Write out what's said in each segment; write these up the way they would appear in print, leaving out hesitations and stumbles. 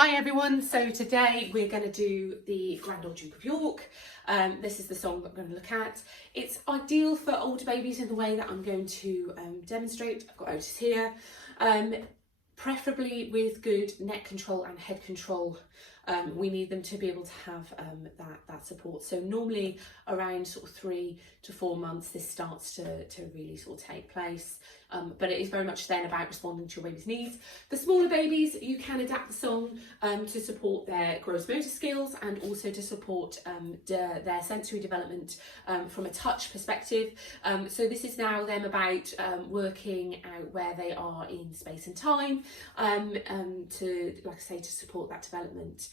Hi everyone, so today we're going to do the Grand Old Duke of York. This is the song that I'm going to look at. It's ideal for older babies in the way that I'm going to demonstrate. I've got Otis here, preferably with good neck control and head control. We need them to be able to have that support. So normally around sort of 3 to 4 months this starts to really sort of take place. But it is very much then about responding to your baby's needs. For smaller babies, you can adapt the song to support their gross motor skills and also to support their sensory development from a touch perspective. So this is now them about working out where they are in space and time to, like I say, to support that development,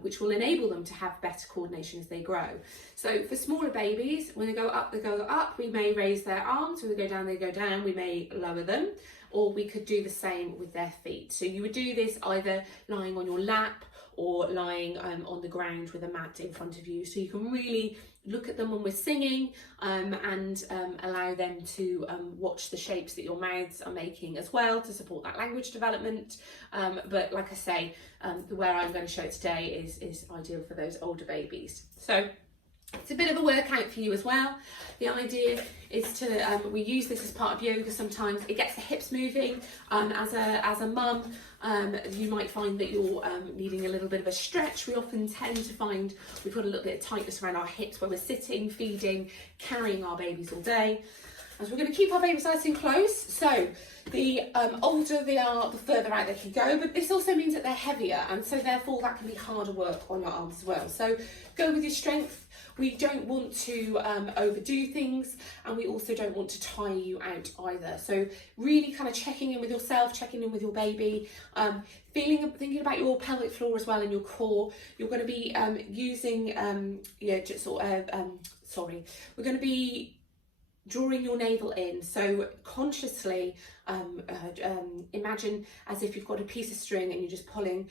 which will enable them to have better coordination as they grow. So for smaller babies, when they go up, we may raise their arms. When they go down, we may lower them, or we could do the same with their feet. So you would do this either lying on your lap or lying on the ground with a mat in front of you, so you can really look at them when we're singing and allow them to watch the shapes that your mouths are making as well to support that language development. But like I say, where I'm going to show it today is ideal for those older babies. So it's a bit of a workout for you as well. The idea is to, we use this as part of yoga sometimes. It gets the hips moving. As a mum, you might find that you're needing a little bit of a stretch. We often tend to find we've got a little bit of tightness around our hips where we're sitting, feeding, carrying our babies all day. And so we're going to keep our babies nice and close. So the older they are, the further out they can go, but this also means that they're heavier, and so therefore that can be harder work on your arms as well. So go with your strength. We don't want to overdo things, and we also don't want to tire you out either. So really kind of checking in with yourself, checking in with your baby, thinking about your pelvic floor as well and your core. You're going to be using, we're going to be drawing your navel in, so consciously imagine as if you've got a piece of string and you're just pulling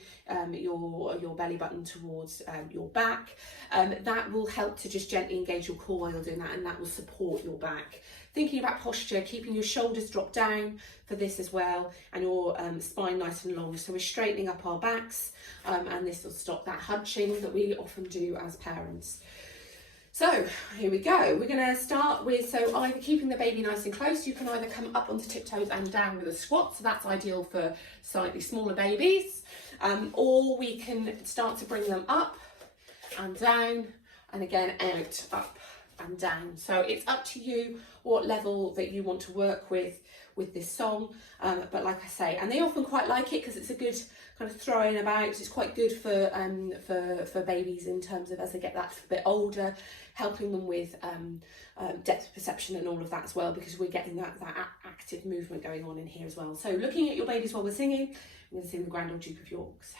your belly button towards your back. That will help to just gently engage your core while you're doing that, and that will support your back. Thinking about posture, keeping your shoulders dropped down for this as well, and your spine nice and long, so we're straightening up our backs, and this will stop that hunching that we often do as parents. So here we go. We're going to start with, so either keeping the baby nice and close, you can either come up onto tiptoes and down with a squat, so that's ideal for slightly smaller babies, or we can start to bring them up and down, and again out, up and down. So it's up to you what level that you want to work with this song, but like I say, and they often quite like it because it's a good kind of throwing about. It's quite good for babies in terms of as they get that bit older, helping them with depth perception and all of that as well, because we're getting that active movement going on in here as well. So looking at your babies while we're singing, I'm going to sing the Grand Old Duke of York. So,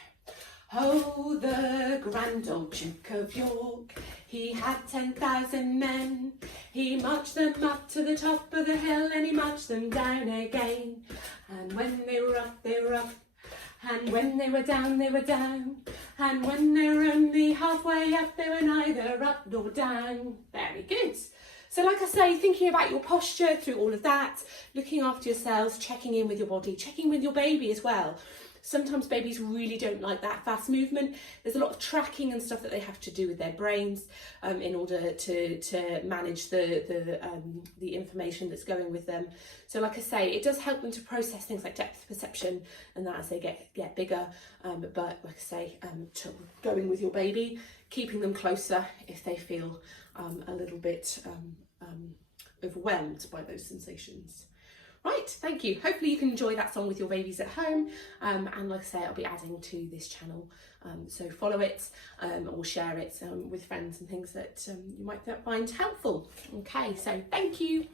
oh, the Grand Old Duke of York, he had 10,000 men. He marched them up to the top of the hill, and he marched them down again. And when they were up, they were up. And when they were down, they were down. And when they were only halfway up, they were neither up nor down. Very good. So like I say, thinking about your posture through all of that, looking after yourselves, checking in with your body, checking with your baby as well. Sometimes babies really don't like that fast movement. There's a lot of tracking and stuff that they have to do with their brains in order to manage the information that's going with them. So like I say, it does help them to process things like depth perception and that as they get bigger. But like I say, going with your baby, keeping them closer if they feel a little bit overwhelmed by those sensations. Right, thank you. Hopefully you can enjoy that song with your babies at home. And like I say, I'll be adding to this channel. So follow it or share it with friends and things that you might find helpful. Okay, so thank you.